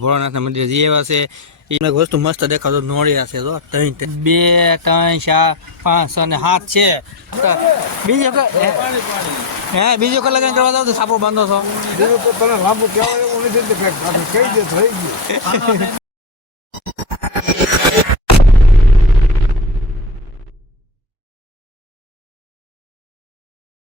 ભોળાનાથના મંદિર જે એવા છે એ વસ્તુ મસ્ત દેખાતો નોળિયા છે જો ત્રણ ત્રણ. બે ત્રણ ચાર પાંચ અને સાત છે. બીજો હે? હે બીજો કલાક કરવા જાવ તો સાપો બાંધો છો. બીજું તો તને લાંબુ કહેવાય એવું નથી તો કંઈક દે થઈ ગયું.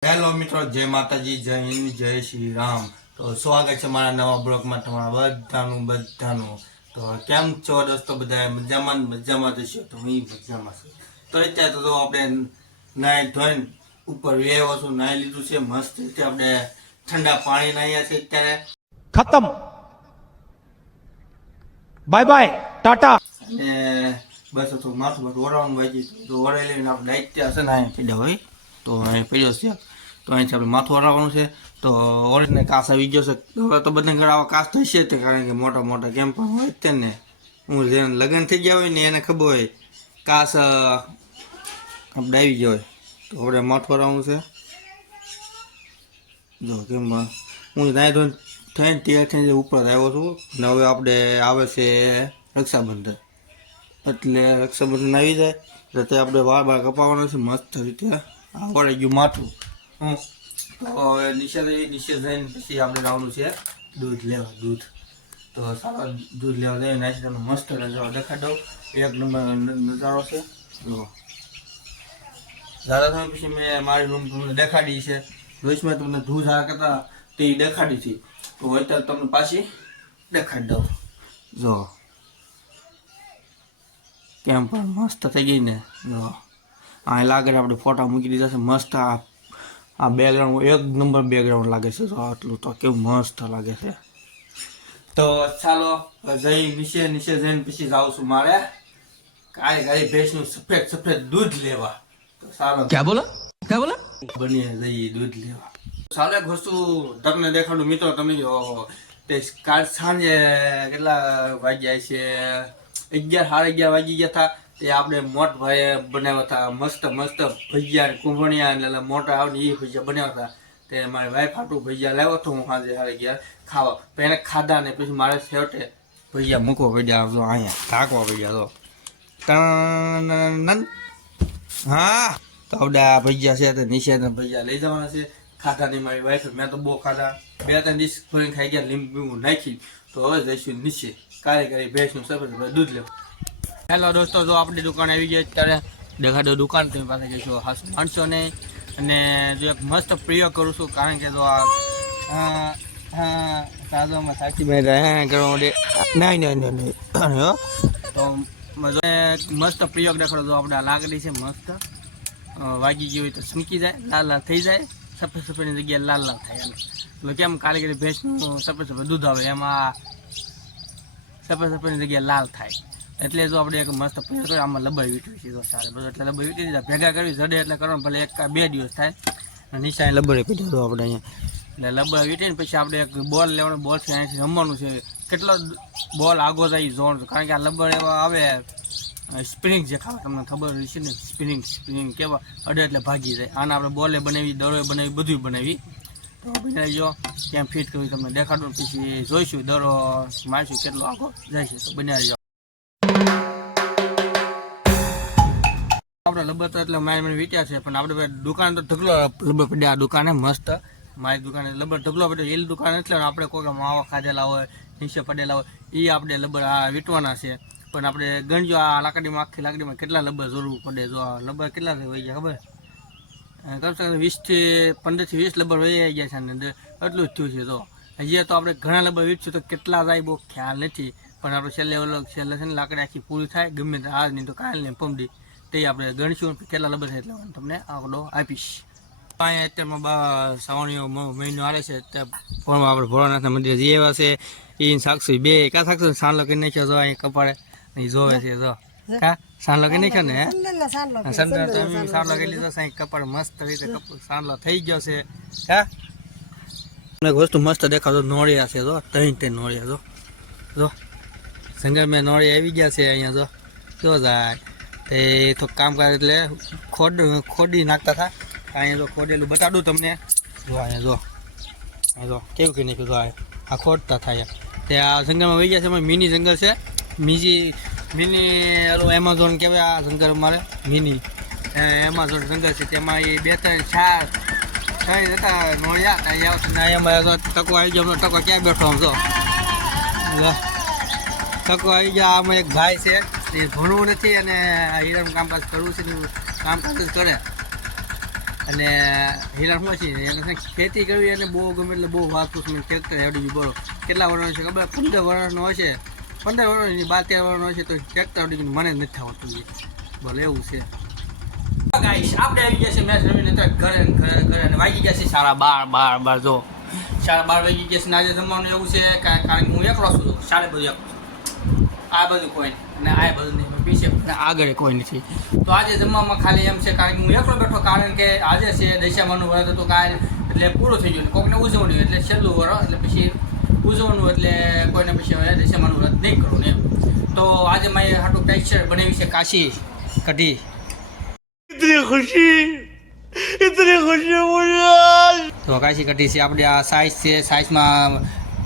હેલો મિત્રો જય માતાજી જય હિન્દ જય શ્રી રામ. તો સ્વાગત છે મારા નવા બ્લોગમાં તમારા બધાનું બધાનું. તો કેમ છો દોસ્તો બધા મજામાં મજામાં જશો તો હું મજામાં છું. તો અત્યારે તો આપણે નાહી ધોઈને ઉપર વેવો છું નાહી લીધું છે મસ્ત રીતે આપણે ઠંડા પાણી નાહ્યા છે અત્યારે. ખતમ. Bye bye tata. અને બસ તો માથું બધું ઓરાવાનું વાગી તો ઓરાઈ લઈને આપણે ડાયટ હશે ને અહીંયા હોય. તો અહીં પીડ્યો છે. તો અહીંથી આપણે માથું ઓરાવાનું છે. તો ઓરેન્જને કાસ આવી ગયો છે. હવે તો બધા ઘણા આવા કાસ જ તે, કારણ કે મોટા મોટા કેમ પણ હોય જ ને. હું જેને લગ્ન થઈ ગયા હોય ને એને ખબર હોય. કાસ આપણે આવી ગયો હોય. તો આપણે માથું ઓરાવવાનું છે. જો કેમ હું નાઈ ધોઈને થઈને ત્યાં થઈને ઉપર આવ્યો છું. ને હવે આપણે આવે છે રક્ષાબંધન. એટલે રક્ષાબંધન આવી જાય. એટલે તે આપણે વાર બાર કપાવવાનો છે, મસ્ત રીતે. આવડે ગયું માથું. હમ. તો નીચે નીચે જઈને પછી આપણે જવાનું છે દૂધ લેવા, દૂધ. તો સારા દૂધ લેવા જઈએ નાખી તમને મસ્ત નજારો દેખાડ એક નંબર નજારો છે. જો ઝાડા સમય પછી મેં મારી રૂમ તમને દેખાડી છે. જોઈશમાં તમને દૂધ આ કરતા તે દેખાડી હતી તો અત્યારે તમને પાછી દેખાડી દઉં. જો કેમ પણ મસ્ત થઈ ગઈ ને. જો આ લાગે આપણે ફોટા મૂકી દીધા છે. મસ્ત આ આ બેકગ્રાઉન્ડ એક નંબર બેકગ્રાઉન્ડ લાગે છે. આટલું તો કેવું મસ્ત લાગે છે. તો ચાલો જઈ નીચે નીચે જઈને પછી જાઉં છું મારે. કાળી કાળી ભેંસનું સફેદ સફેદ દૂધ લેવા. તો ચાલો. ક્યાં બોલો? ક્યાં બોલો? બનીએ જઈએ દૂધ લેવા. ચાલો એક વસ્તુ તમને દેખાડું. મિત્રો તમે જો તે કાલ સાંજે કેટલા વાગ્યા છે? અગિયાર સાડા અગિયાર વાગી ગયા હતા. તે આપણે મોટ ભાઈએ બનાવ્યા હતા મસ્ત મસ્ત ભજીયા ને કુંભણિયા એટલે મોટા આવે ને એ ભજીયા બનાવ્યા હતા તે મારી વાઈફ આટલું ભજીયા લાવ્યો હતો હું સાંજે સારી ગયા ખાવા. પહેલાં ખાધા ને પછી મારે છેવટે ભજીયા મૂકવા પડ્યા. આવજો અહીંયા ઢાંકવા પડ્યા તો. તણ હા. તો આવડા ભજીયા છે તે નિશેના ભજીયા લઈ જવાના છે. ખાધા નહીં મારી વાઈફ મેં તો બહુ ખાધા. બે ત્રણ દિવસ ભરીને ખાઈ ગયા લીંબુ નાખી. તો હવે જઈશું નીચે. કાળી ભેંસનું સફેદ દૂધ લેવું. હેલો દોસ્તો, જો આપણી દુકાન આવી ગઈ અત્યારે. દેખાડો દુકાન, તમે પાસે જઈશું હાસ માણસો નહીં અને જો એક મસ્ત પ્રિય કરું છું, કારણ કે જો આ સાદોમાં સાચી ભાઈ કરવા માટે. નહીં નહીં નહીં તો મસ્ત પ્રયોગ દેખાડો, જો આપણે આ છે, મસ્ત. વાગી ગઈ હોય તો સમકી જાય, લાલ લાલ થઈ જાય. સફેદ, સફેદની જગ્યાએ લાલ લાલ થાય એટલે કેમ કારીગરી ભેંસનું સફેદ સફેદ દૂધ આવે, એમાં સફેદ, સફેદની જગ્યાએ લાલ થાય. એટલે જો આપણે એક મસ્ત પ્રયોગ કર્યો આમાં લબર વીટવી છે તો સારું બધું એટલે લબર વીટી દીધા. ભેગા કરવી, જડે એટલે કરવાનું, ભલે એક બે દિવસ થાય. અને નિશાને લબરે પીધું હતું આપણે અહીંયા. એટલે લબર વીટીને પછી આપણે એક બોલ લેવાનો, બોલથી અહીંથી રમવાનું છે. કેટલો બોલ આગો જાય ઝોન કારણ કે આ લબડ એવા આવે સ્પ્રિંગ જે ખાવા તમને ખબર છે ને? સ્પિનિંગ સ્પિનિંગ કેવા? અડે એટલે ભાગી જાય. આને આપણે બોલે બનાવી, દરોએ બનાવી બધું બનાવી. તો બનાવી જો ત્યાં ફિટ કરવી તમને દેખાડું પછી જોઈશું, દરો, મારશું, કેટલો આગો જાય છે. તો બનાવી લબર તો એટલે મારે મને વીટ્યા છે, પણ આપણે દુકાન તો ઢગલો લબર પડ્યા. આ દુકાને મસ્ત. મારી દુકાને લબર ઢગલો પડ્યો. એ દુકાન એટલે આપણે કોઈ માવા ખાધેલા હોય, નીચે પડેલા હોય એ આપણે લબર આ વીટવાના છે. પણ આપણે ગણજો આ લાકડીમાં, આખી લાકડીમાં કેટલા લબર જરૂર પડે જો આ લબર કેટલા હોય ગયા, ખબર? કમસે કમ વીસથી પંદરથી વીસ લબર વહી ગયા છે અંદર. એટલું જ થયું છે તો હજી તો આપણે ઘણા લબર વીટશું તો કેટલા જાય બહુ ખ્યાલ નથી. પણ આપણે છેલ્લે છેલ્લે છે ને લાકડી આખી પૂરી થાય, ગમે તે આજ નહીં તો કાલ નહીં પમડી તે આપણે ગણશું કેટલા લબર છે એટલે તમને આંકડો આપીશ. અહીંયા અત્યારમાં બા શ્રાવણીઓ મહિનો આવે છે ત્યાં આપણે ભોળાનાથના મંદિર જે એવા છે. એ સાક્ષી બે કા સાક્ષી સાંડલો કરી નાખ્યો જો અહીં કપાળે. અહીં જોવે છે જો. કા? સાંડલો કરી નાખ્યો ને? તો એમ સાંલો કરી લીધો અહીં કપાળ મસ્ત રીતે સાંડલો સાંલો થઈ ગયો છે. કા? એક વસ્તુ મસ્ત દેખાતો નોળિયા છે જો ત્રણ ત્રણ નોળિયા જો. જો. સંગર મેં નોળિયા આવી ગયા છે અહીંયા જો. જો જાય. તે તો કામ કરે એટલે ખોડ, ખોડી નાખતા હતા. અહીંયા જો ખોડેલું બતાડું તમને. જો અહીંયા જો જો, કેવું કે નાખ્યું જો આ ખોડતા થાય તે આ જંગલમાં વહી ગયા છે અમારે મિની જંગલ છે. બીજી મિની એમેઝોન કહેવાય આ જંગલ અમારે, મિની. એમેઝોન જંગલ છે, તેમાં એ બે ત્રણ, ચાર ત્રણ હતા નોળિયા અહીંયા એમાં ટકો આવી ગયો ટકો ક્યાં બેઠો આમ જો, ટકો આવી ગયા, આમાં એક ભાઈ છે. એ ભણવું નથી અને હીરાનું કામકાજ કરવું છે કામકાજ જ કરે. અને હિરણ શું છે? એને ખેતી કરવી એને બહુ ગમે એટલે બહુ વાતું છે. ટ્રેક્ટર આવડી બોલો. કેટલા વર્ષનો છે ખબર? પંદર વર્ષનો હશે. પંદર વર્ષની બાર તેર વર્ષનો હશે તો ટ્રેક્ટર આવડી મને નથી એ. બોલો, એવું છે. આપણે આવી ગયા છે મેચ રમીને ઘરે ઘરે ઘરે અને વાગી ગયા છે સાડા બાર બાર બાર જો. સાડા બાર વાગી ગયા છે આજે જમવાનું એવું છે કારણ કે હું એકલો છું. સાડે બધું એકલો. આ બધું કોઈ અને આ બધું નહીં અને આગળ કોઈ નથી. તો આજે જમવામાં ખાલી એમ છે કારણ કે હું એકલો બેઠો કારણ કે આજે છે દશામાનું વ્રત હતું કાલ એટલે પૂરું થઈ ગયું. કોકને ઉજવણી એટલે છેલ્લું વર એટલે પછી ઉજવવાનું એટલે કોઈને પછી હવે દશામાનું વ્રત નહીં કરવું ને એમ. તો આજે મારે હાટું ટેક્સચર બનાવી છે કાશી કઢી. તો કાશી કઢી છે આપણે આ સાઈઝ છે સાઈઝમાં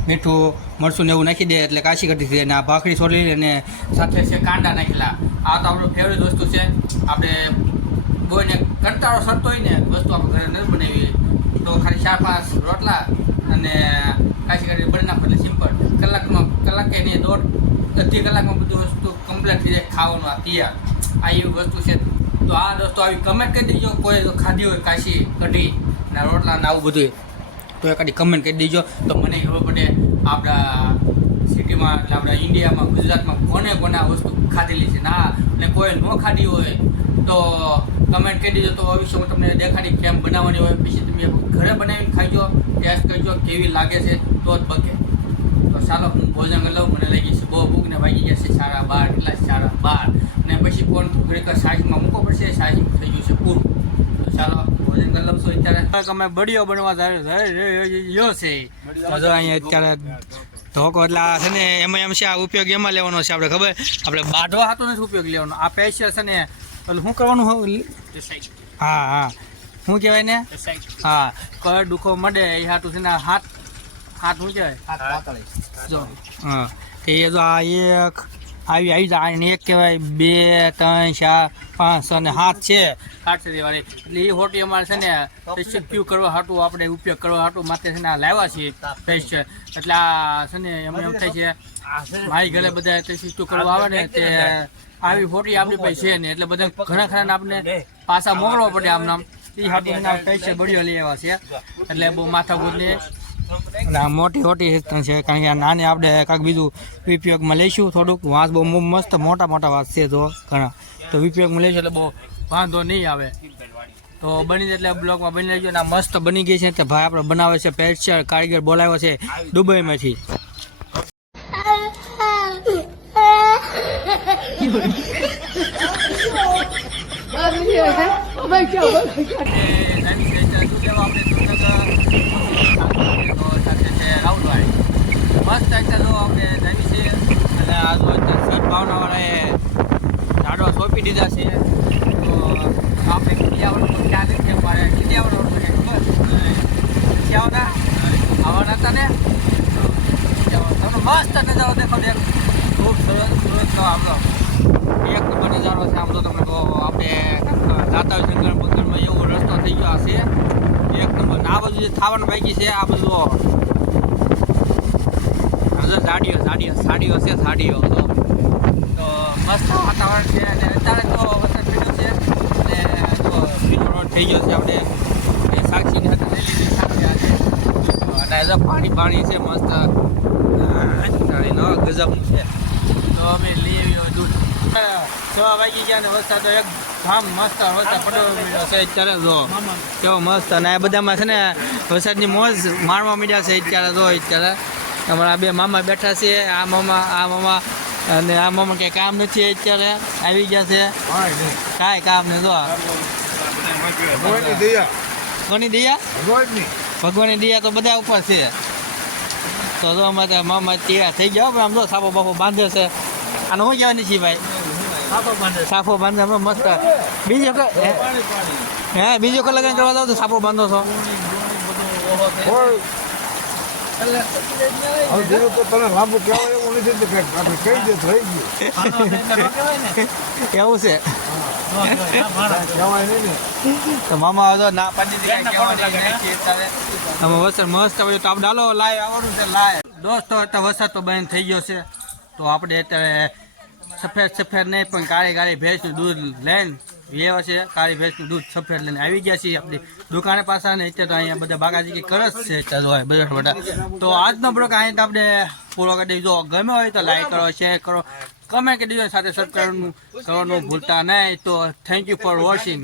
મીઠું, મરચું ને એવું નાખી દે એટલે કાશી કઢી છે અને આ ભાખરી છોડી અને સાથે છે કાંડા નાખેલા. આ તો આપણું ફેવરેટ વસ્તુ છે. આપણે કોઈને કંટાળો સરતો હોય ને, વસ્તુ આપણે ઘરે નથી બનાવી. તો ખાલી ચાર પાંચ રોટલા અને કાશી કઢી બની નાખો સિમ્પલ કલાકમાં, કલાક કે નહીં, દોઢ, અડધી કલાકમાં બધું વસ્તુ કમ્પ્લીટ થઈ જાય. ખાવાનું આ તૈયાર. આ એવી વસ્તુ છે. તો આ દોસ્તો આવી કમેન્ટ કરી દેજો. કોઈ ખાધી હોય કાશી કઢી ને રોટલા ને આવું બધું તો એ કાઢી કમેન્ટ કરી દેજો. તો મને ખબર પડે આપણા સિટીમાં એટલે આપણા ઇન્ડિયામાં ગુજરાતમાં કોને કોને આ વસ્તુ ખાધેલી છે. ના, અને કોઈ ન ખાધી હોય તો કમેન્ટ કરી દેજો. તો ભવિષ્યમાં તમને દેખાડી કેમ બનાવવાની હોય. પછી તમે ઘરે બનાવીને ખાઈજો ટેસ્ટ કરજો, કેવી લાગે છે, તો જ બકે. તો ચાલો, હું ભોજન લઉં. મને લાગી છે બહુ ભૂખ ને વાગી છે સાડા બાર કેટલા? સાડા બાર. ને પછી કોણ ઘડીક સાઈઝમાં મૂકવો પડશે સાઈઝ થઈ ગયું છે પૂરું. તો ચાલો. અમે બડીઓ બનવા યો છે. જો અહીંયા અત્યારે ધોકો એટલે આ છે ને એમાં એમ છે આ ઉપયોગ એમાં લેવાનો છે આપણે ખબર? આપણે બાઢવા હાથો નથી ઉપયોગ લેવાનો. આ પૈસા છે ને એટલે શું કરવાનું હા? હા શું કહેવાય ને હા. કર દુખો મળે એ હાટું છે ને હાથ હાથ શું કહેવાય? જો હા. કે એ જો આ એક આવી આવી જાય. અને એક કહેવાય બે, ત્રણ, ચાર, પાંચ અને સાત છે. કાઠી વાળી એટલે એ હોટી અમારે છે ને રેસ્ક્યુ કરવા હાટું આપણે ઉપયોગ કરવા હાટું માટે છે ને આ લાવ્યા છીએ સ્પેશિયલ એટલે આ છે ને અમે એમ થાય છે, મારી ઘરે બધા રેસ્ક્યુ કરવા આવે ને, તે આવી હોટી આપણી પાસે છે ને, એટલે બધા ઘણા ખરા આપણે પાછા મોકલવા પડે આમ નામ એ હાટું બળીઓ લઈ આવ્યા છે. એટલે બહુ માથા નહીં. અને આ મોટી મોટી હિસ્ટન છે કારણ કે આ નાની આપણે કાંઈક બીજું ઉપયોગમાં લઈશું થોડુંક. વાંસ બહુ મસ્ત મોટા મોટા વાંસ છે તો ઘણા. તો ઉપયોગમાં લઈશું એટલે બહુ વાંધો નહીં આવે. તો બની એટલે બ્લોગમાં બની લેજો અને મસ્ત બની ગઈ છે તે ભાઈ આપણે બનાવે છે પેટ છે કારીગર બોલાવ્યો છે દુબઈમાંથી. મસ્ત એટલે જો આપણે જાણી છીએ. અને આજુ સર ભાવનાવાળાએ ઝાડવા સોંપી દીધા છે. તો આપણે ક્યાં નથી અમારે કિડિયાવાળું તો ખબર આવવાના હતા ને. તમને મસ્ત નજારો દેખો દેખ ખૂબ સરસ સરસ તો આપણો. એક નંબર નજારો છે આમ તો તમને તો આપણે જાતા જંગલ બંગલમાં એવો રસ્તો થઈ ગયો હશે. છે એક નંબર. આ બધું જે થાવાનું બાકી છે, આ બધું હજુ સાડીઓ સાડીઓ સાડીઓ છે સાડીઓ તો મસ્ત વાતાવરણ છે અને અત્યારે તો વરસાદ પડ્યો છે. અને જો રોડ થઈ ગયો છે આપણે. સાક્ષીને હાથે લઈ લીધી સાક્ષી હાથે તો અને હજુ પાણી પાણી છે, મસ્ત. ગજબનું છે. તો અમે લઈ આવ્યો દૂધ. છ વાગી ગયા ને વરસાદ તો એક ધામ મસ્ત વરસાદ પડ્યો છે અત્યારે જો કેવો મસ્ત. અને આ બધામાં છે ને વરસાદની મોજ મારવા મીડ્યા છે અત્યારે જો અત્યારે. અમારા બે મામા બેઠા છે આ મામા આ મામા અને આ મામા કે કામ નથી અત્યારે આવી ગયા છે. કાંઈ કામ નહીં જો કોની દયા. ભગવાનની દયા? તો બધા ઉપર છે. તો જો અમારે મામા તૈયાર થઈ ગયા પણ આમ જો સાપો બાપો બાંધે છે. આને શું કહેવાની છે ભાઈ? સાફો બાંધે હમણાં મસ્ત. બીજો હે? હે બીજો કલાક કરવા જાવ તો સાપો બાંધો છો. હવે જેવું તો તને લાંબુ કહેવાય એવું નથી કંઈક આપણે દે થઈ ગયું. એવું છે. કહેવાય નહીં ને. તો મામા હવે ના પાડી કાંઈ. તમે વરસાદ મસ્ત પડ્યો તો આપણે ડાલો લાય આવવાનું છે લાય દોસ્તો એટલે વરસાદ તો બંધ થઈ ગયો છે. તો આપણે અત્યારે સફેદ સફેદ નહીં પણ કાળી કાળી ભેંસનું દૂધ લઈને વ્યવ છે. કાળી ભેંસનું દૂધ સફેદ લઈને આવી ગયા છીએ આપણી દુકાને પાસે ને અત્યારે તો અહીંયા બધા બાગાજી કે કરસ છે, ચાલો હોય બધા બધા. તો આજનો બ્લોગ અહીં તો આપણે પૂરો કરી દેજો ગમ્યો ગમે હોય તો લાઈક કરો, શેર કરો, કમેન્ટ કરી દીધો સાથે સબસ્ક્રાઈબ કરવાનું ભૂલતા નહીં. તો થેન્ક યુ ફોર વોચિંગ